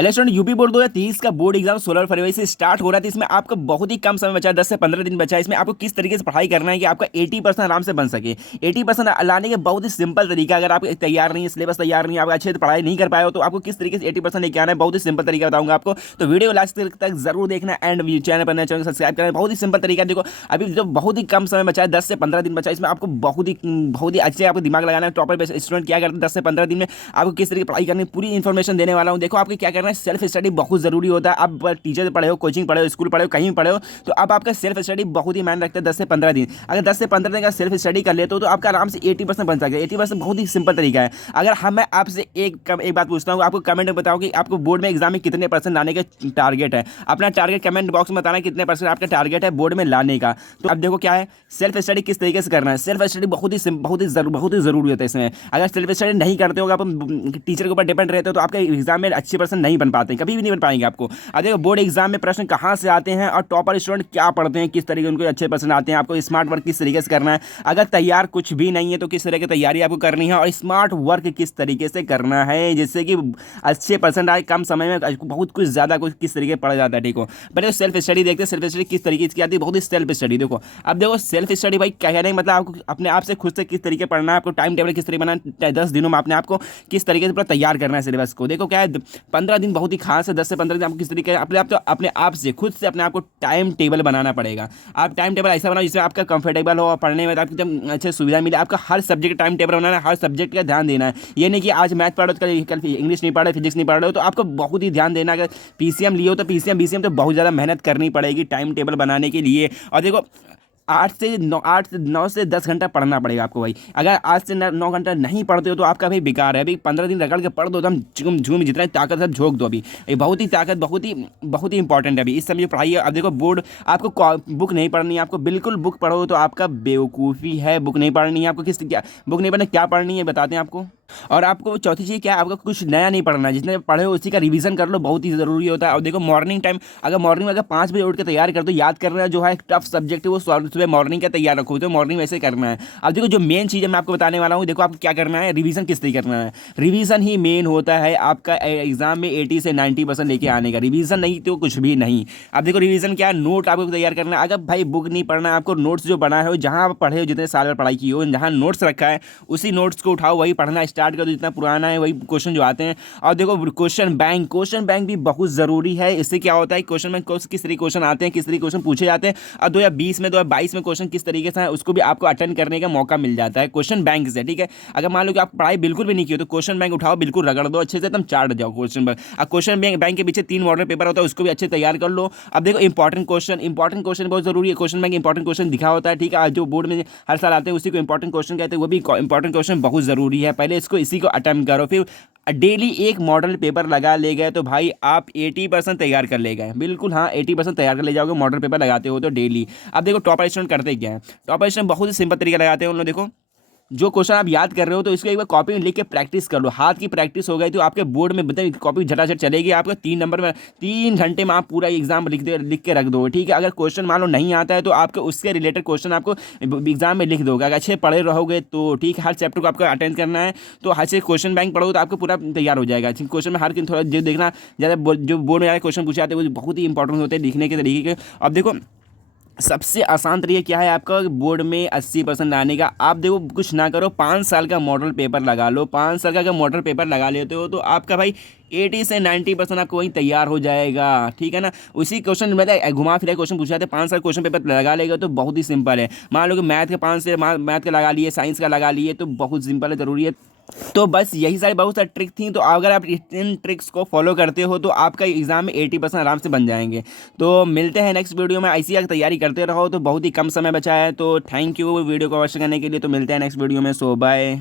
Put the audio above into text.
Hello student, UP board 2030 का board exam 16 फरवरी से start हो रहा है। तो इसमें आपको बहुत ही कम समय बचा है, 10 से 15 दिन बचा है। इसमें आपको किस तरीके से पढ़ाई करना है कि आपका 80% आराम से बन सके। 80% लाने के बहुत ही सिंपल तरीका, अगर आप तैयार नहीं है, सिलेबस तैयार नहीं है, आप अच्छे से पढ़ाई नहीं कर पाए हो, तो आपको किस तरीके से 80% लेके आना है, बहुत ही सिंपल तरीका बताऊंगा आपको। तो वीडियो लास्ट तक जरूर देखना एंड चैनल पर नए चैनल सब्सक्राइब करना। बहुत ही सिंपल तरीका देखो, अभी जो बहुत ही कम समय बचा है, 10 से 15 दिन बचा है, इसमें आपको बहुत ही अच्छे आपको दिमाग लगाना है। टॉपर स्टूडेंट क्या करते हैं, 10 से 15 दिन में आपको किस तरीके पढ़ाई करनी है, पूरी इन्फॉर्मेशन देने वाला हूँ। देखो आपको क्या करना है, सेल्फ स्टडी बहुत जरूरी होता है। आप टीचर से पढ़े हो, कोचिंग पढ़े हो, स्कूल पढ़े हो, कहीं भी पढ़े हो, तो अब आपका सेल्फ स्टडी बहुत ही मायने रखता है। 10 से 15 दिन, अगर 10 से 15 दिन का सेल्फ स्टडी कर लेते हो तो आपका आराम से 80% बन सकता है। 80% बहुत ही सिंपल तरीका है। अगर मैं आपसे एक बात पूछता हूँ, आपको कमेंट में बताओ कि आपको बोर्ड में एग्जाम में कितने परसेंट लाने का टारगेट है। अपना टारगेट कमेंट बॉक्स में बताना, कितने परसेंट आपका टारगेट है बोर्ड में लाने का। तो अब देखो क्या है, सेल्फ स्टडी किस तरीके से करना है। सेल्फ स्टडी बहुत ही जरूरी होता है इसमें। अगर सेल्फ स्टडी नहीं करते हो, आप टीचर के ऊपर डिपेंड रहते हो, तो आपका एग्जाम में अच्छे परसेंट नहीं बन पाते, कभी भी नहीं बन पाएंगे आपको। अब देखो बोर्ड एग्जाम में प्रश्न कहाँ से आते हैं और टॉपर स्टूडेंट क्या पढ़ते हैं, किस तरीके उनको अच्छे परसेंट आते हैं, आपको स्मार्ट वर्क किस तरीके से करना है। अगर तैयार कुछ भी नहीं है तो किस तरह की तैयारी आपको करनी है, और स्मार्ट वर्क किस तरीके से करना है जिससे कि अच्छे परसेंट आए कम समय में, बहुत कुछ ज़्यादा कुछ किस तरीके पढ़ा जाता है। ठीक हो, पहले सेल्फ स्टडी देखते हैं। सेल्फ स्टडी किस तरीके की आती है, बहुत ही सेल्फ स्टडी। देखो अब देखो सेल्फ स्टडी भाई क्या कहने मतलब आपको अपने आप से खुद से किस तरीके पढ़ना है, आपको टाइम टेबल किस तरीके बनाना है, 10 दिनों में आपने आपको किस तरीके से पूरा तैयार करना है सिलेबस को। देखो क्या है, 15 दिन बहुत ही खास है। 10 से 15 दिन आपको किस तरीके अपने आप से खुद से अपने आप को टाइम टेबल बनाना पड़ेगा। आप टाइम टेबल ऐसा बनाओ जिसमें आपका कंफर्टेबल हो, पढ़ने में आपकी जब अच्छी सुविधा मिले। आपका हर सब्जेक्ट टाइम टेबल बनाना है, हर सब्जेक्ट का ध्यान देना है। ये नहीं कि आज मैथ पढ़ो तो कल इंग्लिश नहीं पढ़े, फिजिक्स नहीं पढ़ रहे हो, तो आपको बहुत ही ध्यान देना है। अगर पीसीएम लियो तो पीसीएम बीसीएम तो बहुत ज़्यादा मेहनत करनी पड़ेगी टाइम टेबल बनाने के लिए। और देखो 8 से 10 घंटा पढ़ना पड़ेगा आपको भाई। अगर 8 से 9 घंटा नहीं पढ़ते हो तो आपका भाई बेकार है। अभी 15 दिन रगड़ के पढ़ दो, तो हम झूम जितना ताकत सब झोंक दो। अभी ये बहुत ही इंपॉर्टेंट है अभी इस समय पढ़ाई है। अब देखो बोर्ड आपको बुक नहीं पढ़नी है, आपको बिल्कुल बुक पढ़ो तो आपका बेवकूफ़ी है। बुक नहीं पढ़नी है आपको, क्या बुक नहीं पढ़ना, क्या पढ़नी है बताते हैं आपको। और आपको चौथी चीज़ क्या है, आपको कुछ नया नहीं पढ़ना है, जितने पढ़े हो उसी का रिवीजन कर लो, बहुत ही ज़रूरी होता है। और देखो मॉर्निंग टाइम, अगर मॉर्निंग में अगर 5 बजे उठ के तैयार कर दो, याद करना जो है टफ सब्जेक्ट है वो सुबह मॉर्निंग का तैयार रखो, तो मॉर्निंग वैसे करना है। अब देखो जो मेन चीज़ है मैं आपको बताने वाला हूँ, देखो आपको क्या करना है, रिवीजन किस तरीके करना है। रिवीजन ही मेन होता है आपका एग्जाम में 80 से 90% लेके आने का। रिवीजन नहीं तो कुछ भी नहीं। अब देखो रिवीजन क्या है, नोट आपको तैयार करना है। अगर भाई बुक नहीं पढ़ना है आपको, नोट्स जो बना है जहाँ आप पढ़े हो, जितने साल में पढ़ाई की हो, जहाँ नोट्स रखा है उसी नोट्स को उठाओ, वही पढ़ना स्टार्ट कर दो, जितना पुराना है वही क्वेश्चन जो आते हैं। और देखो क्वेश्चन बैंक भी बहुत जरूरी है। इससे क्या होता है, क्वेश्चन बैंक किस तरीके क्वेश्चन आते हैं, किस तरीके क्वेश्चन पूछे जाते हैं, और 2020 में 2022 में क्वेश्चन किस तरीके से है उसको भी आपको अटेंड करने का मौका मिल जाता है क्वेश्चन बैंक से। ठीक है, अगर मान लो कि आप पढ़ाई बिल्कुल भी नहीं की हो तो क्वेश्चन बैंक उठाओ, बिल्कुल रगड़ दो अच्छे से, एकदम चाट जाओ क्वेश्चन बैंक। अब क्वेश्चन बैंक के पीछे 3 मॉडल पेपर होता है, उसको भी अच्छे तैयार कर लो। अब देखो इंपॉर्टेंट क्वेश्चन बहुत जरूरी है। क्वेश्चन बैंक इंपॉर्टेंट क्वेश्चन दिखा होता है, ठीक है, जो बोर्ड में हर साल आते हैं उसी को इंपॉर्टेंट क्वेश्चन कहते हैं। वो भी इंपॉर्टेंट क्वेश्चन बहुत जरूरी है, पहले इसको इसी को अटेम्प्ट करो, फिर डेली एक मॉडल पेपर लगा ले गए तो भाई आप 80% तैयार कर ले गए। बिल्कुल हाँ, 80% तैयार कर ले जाओगे मॉडल पेपर लगाते हो तो डेली। अब देखो टॉपर स्टूडेंट करते क्या है, टॉपर स्टूडेंट बहुत ही सिंपल तरीका लगाते हैं उन लोग। देखो जो क्वेश्चन आप याद कर रहे हो तो इसको एक बार कॉपी में लिख के प्रैक्टिस कर लो। हाथ की प्रैक्टिस हो गई तो आपके बोर्ड में बताइए कॉपी झटाझट चलेगी। आपका 3 नंबर में 3 घंटे में आप पूरा एग्जाम लिख के रख दो। ठीक है, अगर क्वेश्चन मान लो नहीं आता है तो आपके उसके रिलेटेड क्वेश्चन आपको एग्जाम में लिख दोगे। अगर अच्छे पढ़े रहोगे तो ठीक है, हर चैप्टर को आपको अटेंड करना है, तो हर से क्वेश्चन बैंक पढ़ोगे तो आपको पूरा तैयार हो जाएगा। क्वेश्चन में हर थोड़ा जो देखना, ज़्यादा जो बोर्ड में ज़्यादा क्वेश्चन पूछे जाते हैं वो बहुत ही इंपॉर्टेंट होते हैं लिखने के तरीके के। अब देखो सबसे आसान तरीका क्या है आपका बोर्ड में 80% लाने का। आप देखो कुछ ना करो, 5 साल का मॉडल पेपर लगा लो। 5 साल का अगर मॉडल पेपर लगा लेते हो तो आपका भाई 80 से 90% आपको वहीं तैयार हो जाएगा। ठीक है ना, उसी क्वेश्चन मतलब घुमा फिरा क्वेश्चन पूछा जाते हैं। 5 साल क्वेश्चन पेपर लगा लेगा तो बहुत ही सिंपल है। मान लो कि मैथ का लगा लिए, साइंस का लगा लिए, तो बहुत सिंपल है, ज़रूरी है। तो बस यही सारी बहुत सारी ट्रिक थी। तो अगर आप इन ट्रिक्स को फॉलो करते हो तो आपका एग्जाम में 80% आराम से बन जाएंगे। तो मिलते हैं नेक्स्ट वीडियो में, ऐसी अगर तैयारी करते रहो तो बहुत ही कम समय बचा है। तो थैंक यू वीडियो को वॉच करने के लिए। तो मिलते हैं नेक्स्ट वीडियो में, सो बाय।